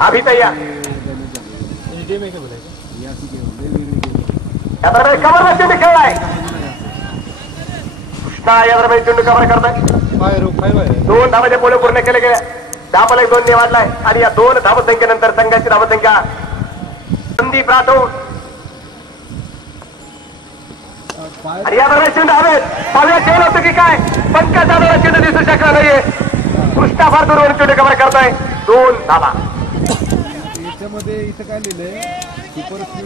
अभी तैयार या दरम्यान कव्हरला चेंडू खेळलाय कृष्णा या दरम्यान चेंडू कव्हर करताय 2 धावाचे बोल पूर्ण केले गेले धावाला 2 ने वाढलाय आणि या 2 धावसंख्येनंतर संघाची धावसंख्या संदीप राठोड आणि या दरम्यान चेंडू हवेत पाहूया खेळ होतं की काय पंकज जाधवला चेंडू दिसू शकला नाहीये कृष्णा फार दूरवरून चेंडू कव्हर करताय 2 धावा याच्यामध्ये इथं काय लिहिलंय सुपर स्पीड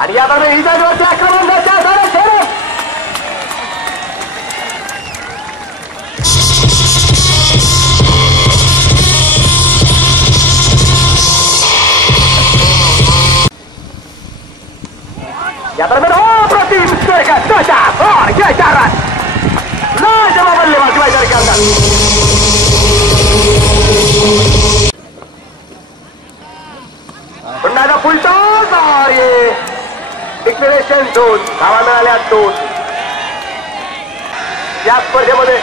आणि या दरम्यान इजाजवरच्या आक्रमणाच्या धारा खेळ या दरम्यान अप्रतिम लाजवाब बल्लेबाज मैदान करतात पुन्हा फुलटॉस और ये डिक्लेरेशन 2 धावा मिळाल्या 2 या स्पर्धेमध्ये